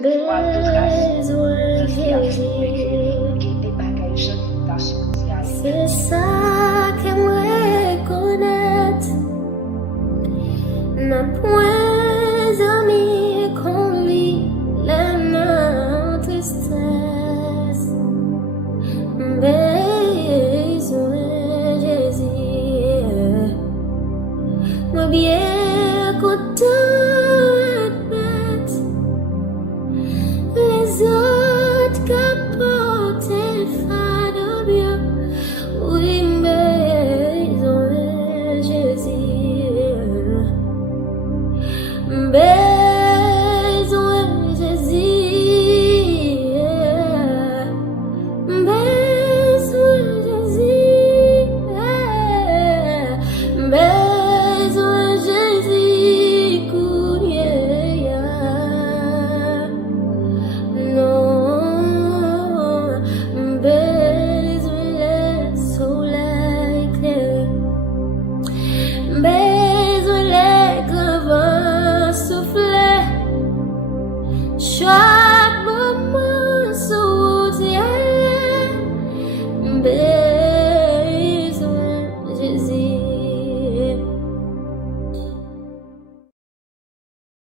Waktu kasih setiap pikir kita bagai cerita sosial. C'est ça que me connaître. N'a point ami qu'on vit la tristesse. Besoin Jésus. Moi bien content bête. Les autres capotent le fardeau bien. Oui, besoin Jésus. Besoin Jésus. Besoin Jésus. Besoin Jésus. Courir. Non. Besoin le soleil clair. Besoin les grands vents souffler.